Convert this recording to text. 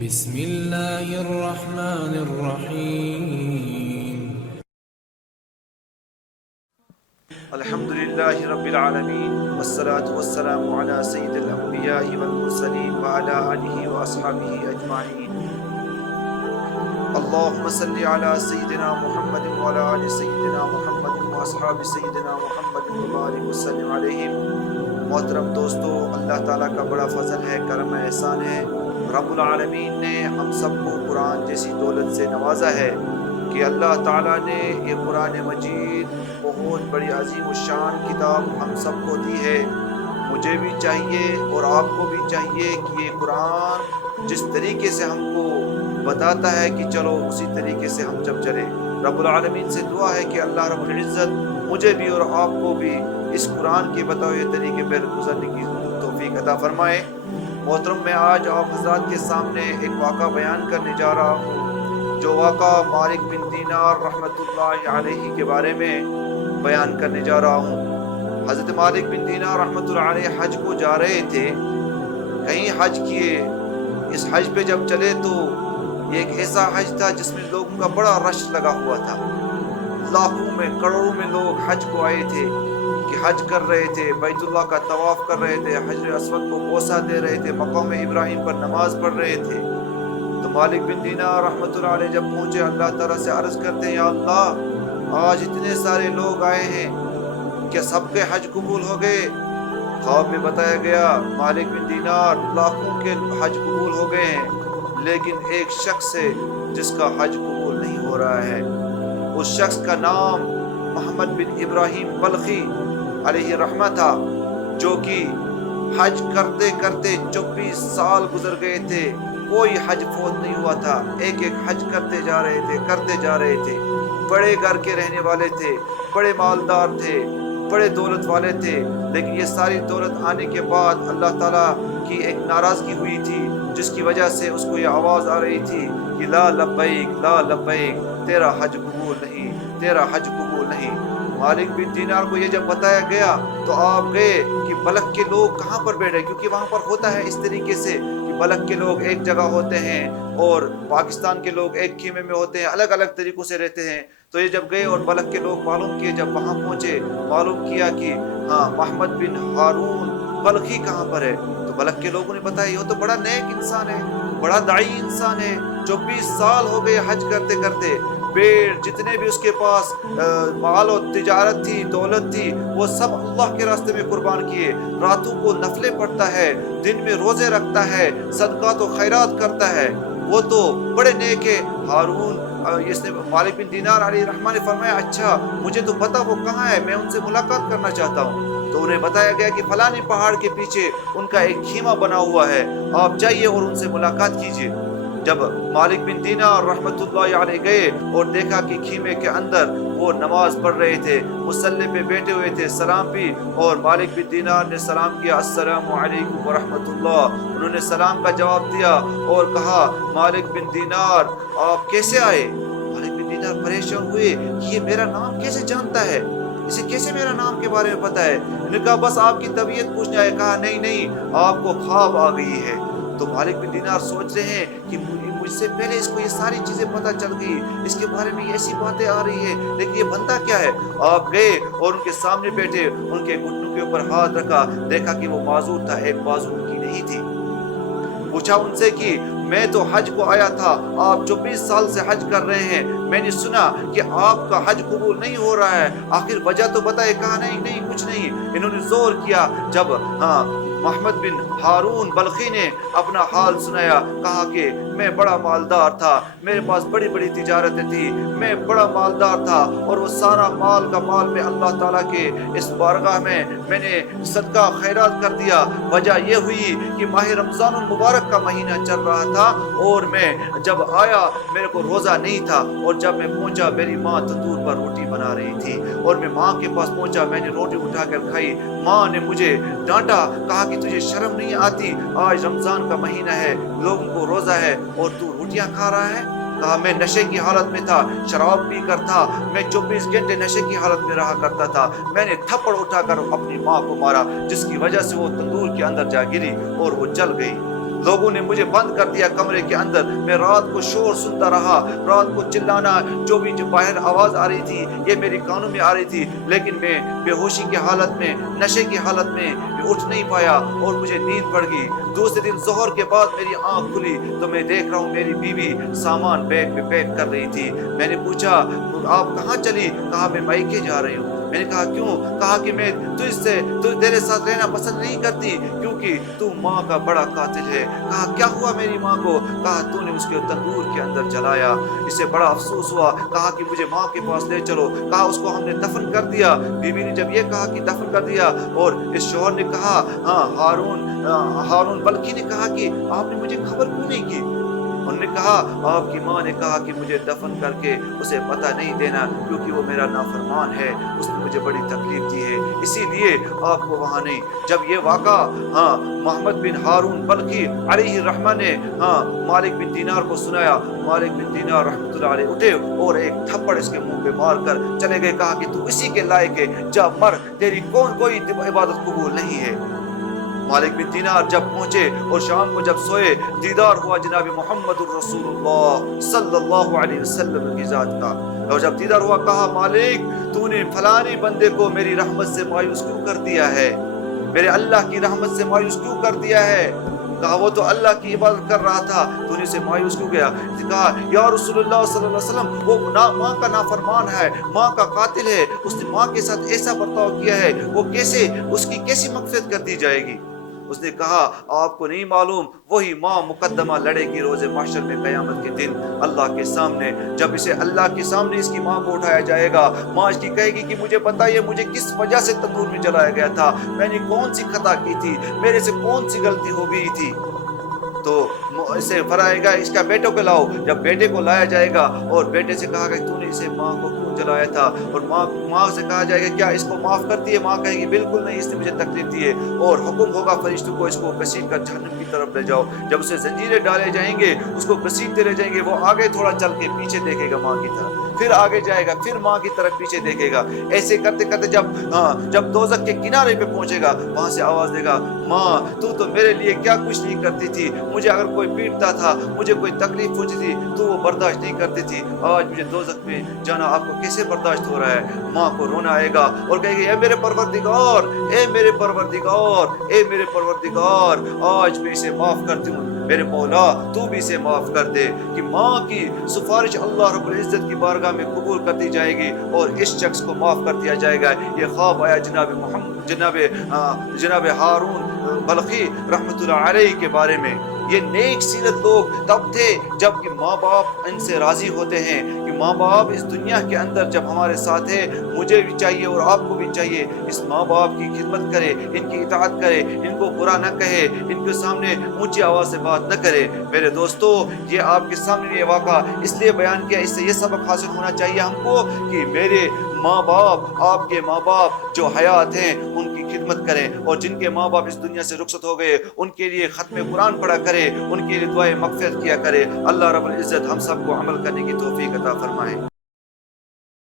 بسم الله الرحمن الرحيم. الحمد لله رب العالمين والصلاة والسلام على سيد الأنبياء والمرسلين وعلى آله وأصحابه أجمعين. اللهم صل على سيدنا محمد وعلى آل سيدنا محمد وأصحاب سيدنا محمد وبارك وسلم عليهم. محترم دوستو، اللہ تعالیٰ کا بڑا فضل ہے، کرم ہے، احسان ہے. رب العالمین نے ہم سب کو قرآن جیسی دولت سے نوازا ہے کہ اللہ تعالیٰ نے یہ قرآن مجید بہت بڑی عظیم الشان کتاب ہم سب کو دی ہے. مجھے بھی چاہیے اور آپ کو بھی چاہیے کہ یہ قرآن جس طریقے سے ہم کو بتاتا ہے کہ چلو اسی طریقے سے ہم جب چلیں. رب العالمین سے دعا ہے کہ اللہ رب العزت مجھے بھی اور آپ کو بھی اس قرآن کے بتائے ہوئے طریقے پر گزرنے کی توفیق عطا فرمائے. محترم، میں آج آپ حضرات کے سامنے ایک واقعہ بیان کرنے جا رہا ہوں، جو واقعہ مالک بن دینار رحمۃ اللہ علیہ کے بارے میں بیان کرنے جا رہا ہوں. حضرت مالک بن دینار رحمۃ اللہ علیہ حج کو جا رہے تھے، کہیں حج کیے. اس حج پہ جب چلے تو یہ ایک ایسا حج تھا جس میں لوگوں کا بڑا رش لگا ہوا تھا. لاکھوں میں کروڑوں میں لوگ حج کو آئے تھے کہ حج کر رہے تھے، بیت اللہ کا طواف کر رہے تھے، حجر اسود کو بوسہ دے رہے تھے، مقام ابراہیم پر نماز پڑھ رہے تھے. تو مالک بن دینار رحمۃ اللہ علیہ جب پہنچے، اللہ تعالیٰ سے عرض کرتے ہیں، یا اللہ آج اتنے سارے لوگ آئے ہیں، کیا سب کے حج قبول ہو گئے؟ خواب میں بتایا گیا مالک بن دینار لاکھوں کے حج قبول ہو گئے ہیں، لیکن ایک شخص ہے جس کا حج قبول نہیں ہو رہا ہے. اس شخص کا نام محمد بن ابراہیم بلخی علیہ رحمہ تھا، جو کہ حج کرتے کرتے 24 سال گزر گئے تھے، کوئی حج فوت نہیں ہوا تھا. ایک ایک حج کرتے جا رہے تھے. بڑے گھر کے رہنے والے تھے، بڑے مالدار تھے، بڑے دولت والے تھے، لیکن یہ ساری دولت آنے کے بعد اللہ تعالیٰ کی ایک ناراضگی ہوئی تھی، جس کی وجہ سے اس کو یہ آواز آ رہی تھی کہ لا لبیک لا لبیک، تیرا حج قبول نہیں، تیرا حج قبول نہیں. مالک بن دینار کو یہ جب بتایا گیا تو آپ گئے کہ بلخ کے لوگ کہاں پر بیٹھے، کیونکہ وہاں پر ہوتا ہے اس طریقے سے کہ بلخ کے لوگ ایک جگہ ہوتے ہیں اور پاکستان کے لوگ ایک خیمے میں ہوتے ہیں، الگ الگ طریقوں سے رہتے ہیں. تو یہ جب گئے اور بلخ کے لوگ معلوم کیے، جب وہاں پہنچے معلوم کیا کہ ہاں محمد بن ہارون بلخی کہاں پر ہے. تو بلخ کے لوگوں نے بتایا یہ تو بڑا نیک انسان ہے، بڑا داعی انسان ہے، 24 سال ہو گئے حج کرتے کرتے، پیڑ جتنے بھی اس کے پاس مال و تجارت تھی، دولت تھی، وہ سب اللہ کے راستے میں قربان کیے. راتوں کو نفلیں پڑھتا ہے، دن میں روزے رکھتا ہے، صدقات و خیرات کرتا ہے، وہ تو بڑے نیک ہے. ہارون اس نے مالک بن دینار علیہ رحمہ نے فرمایا اچھا مجھے تو پتا وہ کہاں ہے، میں ان سے ملاقات کرنا چاہتا ہوں. تو انہیں بتایا گیا کہ فلانی پہاڑ کے پیچھے ان کا ایک خیمہ بنا ہوا ہے، آپ جائیے اور ان سے ملاقات کیجیے. جب مالک بن دینار رحمۃ اللہ علیہ گئے اور دیکھا کہ خیمے کے اندر وہ نماز پڑھ رہے تھے، مصلی پہ بیٹھے ہوئے تھے، سلام بھی، اور مالک بن دینار نے سلام کیا، السلام علیکم ورحمۃ اللہ. انہوں نے سلام کا جواب دیا اور کہا مالک بن دینار آپ کیسے آئے؟ مالک بن دینار پریشان ہوئے کہ یہ میرا نام کیسے جانتا ہے، اسے کیسے میرا نام کے بارے میں پتا ہے. انہوں نے کہا بس آپ کی طبیعت پوچھنے آئے. کہا نہیں آپ کو خواب آ گئی ہے. تو مالک بن دینار سوچ رہے ہیں کہ مجھ سے پہلے اس کو یہ ساری چیزیں پتہ چل گئی، اس کے بارے میں ایسی باتیں آ رہی ہیں، لیکن یہ بندہ کیا ہے؟ آپ گئے اور ان کے سامنے بیٹھے، ان کے گھٹنوں کے اوپر ہاتھ رکھا، دیکھا کہ وہ معذور تھا، ایک بازو ان کی نہیں تھی. پوچھا ان سے کہ میں تو حج کو آیا تھا، آپ 24 سال سے حج کر رہے ہیں، میں نے سنا کہ آپ کا حج قبول نہیں ہو رہا ہے، آخر وجہ تو بتائے. کہا نہیں کچھ نہیں. انہوں نے زور کیا. جب محمد بن ہارون بلخی نے اپنا حال سنایا، کہا کہ میں بڑا مالدار تھا، میرے پاس بڑی بڑی تجارتیں تھی، میں بڑا مالدار تھا، اور وہ سارا مال کا مال میں اللہ تعالیٰ کے اس بارگاہ میں نے صدقہ خیرات کر دیا. وجہ یہ ہوئی کہ ماہ رمضان المبارک کا مہینہ چل رہا تھا، اور میں جب آیا میرے کو روزہ نہیں تھا، اور جب میں پہنچا میری ماں تندور پر روٹی بنا رہی تھی، اور میں ماں کے پاس پہنچا، میں نے روٹی اٹھا کر کھائی. ماں نے مجھے ڈانٹا، کہا کہ تجھے شرم نہیں آتی، آج رمضان کا مہینہ ہے، لوگوں کو روزہ ہے اور تو روٹیاں کھا رہا ہے. کہا میں نشے کی حالت میں تھا، شراب پی کر تھا، میں 24 گھنٹے نشے کی حالت میں رہا کرتا تھا. میں نے تھپڑ اٹھا کر اپنی ماں کو مارا، جس کی وجہ سے وہ تندور کے اندر جا گری اور وہ جل گئی. لوگوں نے مجھے بند کر دیا کمرے کے اندر. میں رات کو شور سنتا رہا, رات کو چلانا, جو بھی باہر آواز آ رہی تھی یہ میری کانوں میں آ رہی تھی, لیکن میں بے ہوشی کی حالت میں, نشے کی حالت میں اٹھ نہیں پایا اور مجھے نیند پڑ گئی. دوسرے دن ظہر کے بعد میری آنکھ کھلی تو میں دیکھ رہا ہوں میری بیوی سامان بیگ میں پیک کر رہی تھی. میں نے پوچھا آپ کہاں چلی؟ کہا میں مائکے جا رہی ہوں. میں نے کہا کیوں؟ کہا کہ میں تیرے ساتھ رہنا پسند نہیں کرتی کیونکہ تو ماں کا بڑا قاتل ہے. کہا کیا ہوا میری ماں کو؟ کہا تو نے اس کے تندور کے اندر جلایا. اسے بڑا افسوس ہوا. کہا کہ مجھے ماں کے پاس لے چلو. کہا اس کو ہم نے دفن کر دیا. بیوی نے جب یہ کہا کہ دفن کر دیا, اور اس شوہر نے کہا ہاں ہارون بلخی نے کہا کہ آپ نے مجھے خبر کیوں نہیں کی؟ انہوں نے کہا آپ کی ماں نے کہا کہ مجھے دفن کر کے اسے پتہ نہیں دینا کیونکہ وہ میرا نافرمان ہے, اس نے مجھے بڑی تکلیف دی ہے, اسی لیے آپ کو وہاں نہیں. جب یہ واقعہ محمد بن ہارون بلخی علیہ الرحمہ نے مالک بن دینار کو سنایا, مالک بن دینار رحمۃ اللہ علیہ اٹھے اور ایک تھپڑ اس کے منہ پہ مار کر چلے گئے. کہا کہ تو اسی کے لائق ہے, جا مر, تیری کوئی عبادت قبول نہیں ہے. مالک بن دینار جب پہنچے اور شام کو جب سوئے, دیدار ہوا جناب محمد الرسول اللہ صلی اللہ علیہ وسلم کی ذات کا. اور جب دیدار ہوا کہا مالک تو نے فلانے بندے کو میری رحمت سے مایوس کیوں کر دیا ہے, میرے اللہ کی رحمت سے مایوس کیوں کر دیا ہے؟ کہا وہ تو اللہ کی عبادت کر رہا تھا, تو نے اسے مایوس کیوں کیا؟ کہا یا رسول اللہ صلی اللہ علیہ وسلم وہ ماں کا نافرمان ہے, ماں کا قاتل ہے, اس نے ماں کے ساتھ ایسا برتاؤ کیا ہے, وہ کیسے, اس کی کیسی مغفرت کر دی جائے گی؟ اس نے کہا آپ کو نہیں معلوم, وہی ماں مقدمہ لڑے گی روز محشر میں قیامت کے دن اللہ کے سامنے. جب اسے اللہ کے سامنے اس کی ماں کو اٹھایا جائے گا, ماں اس کی کہے گی کہ مجھے بتائیے مجھے کس وجہ سے تندور میں جلایا گیا تھا, میں نے کون سی خطا کی تھی, میرے سے کون سی غلطی ہو گئی تھی. تو اسے فرمائے گا اس کا بیٹے کو لاؤ. جب بیٹے کو لایا جائے گا اور بیٹے سے کہا گا تو نے اسے ماں کو کیوں جلایا تھا, اور ماں سے کہا جائے گا کیا اس کو معاف کرتی ہے؟ ماں کہے گی بالکل نہیں, اس نے مجھے تکلیف دی ہے. اور حکم ہوگا فرشتوں کو اس کو گھسیٹ کر جہنم کی طرف لے جاؤ. جب اسے زنجیریں ڈالے جائیں گے, اس کو گھسیٹتے لے جائیں گے, وہ آگے تھوڑا چل کے پیچھے دیکھے گا ماں کی طرف, پھر آگے جائے گا, پھر ماں کی طرف پیچھے دیکھے گا. ایسے کرتے کرتے جب دوزخ کے کنارے پہ پہنچے گا, وہاں سے آواز دے گا ماں تو میرے لیے کیا کچھ نہیں کرتی تھی, مجھے اگر کوئی پیٹتا تھا, مجھے کوئی تکلیف ہوتی تھی تو وہ برداشت نہیں کرتی تھی, آج مجھے دوزخ میں جانا آپ کو کیسے برداشت ہو رہا ہے؟ ماں کو رونا آئے گا اور کہے گی اے میرے پروردگار, اے میرے پروردگار, اے میرے پروردگار, آج میں اسے معاف کرتی ہوں, میرے مولا تو بھی اسے معاف کر دے. کہ ماں کی سفارش اللہ رب العزت کی بارگاہ میں قبول کر دی جائے گی اور اس شخص کو معاف کر دیا جائے گا. یہ خواب آیا جناب ہارون بلخی رحمۃ اللہ علیہ کے بارے میں. یہ نیک سیرت لوگ تب تھے جب کہ ماں باپ ان سے راضی ہوتے ہیں کہ ماں باپ اس دنیا کے اندر جب ہمارے ساتھ ہے, مجھے بھی چاہیے اور آپ کو بھی چاہیے اس ماں باپ کی خدمت کرے, ان کی اطاعت کرے, ان کو برا نہ کہے, ان کے سامنے اونچی آواز سے بات نہ کرے. میرے دوستو یہ آپ کے سامنے یہ واقعہ اس لیے بیان کیا, اس سے یہ سبق حاصل ہونا چاہیے ہم کو کہ میرے ماں باپ, آپ کے ماں باپ جو حیات ہیں ان کی خدمت کریں, اور جن کے ماں باپ اس دنیا سے رخصت ہو گئے ان کے لیے ختم قرآن پڑھا کرے, ان کے لیے دعائیں مغفرت کیا کرے. اللہ رب العزت ہم سب کو عمل کرنے کی توفیق عطا فرمائے.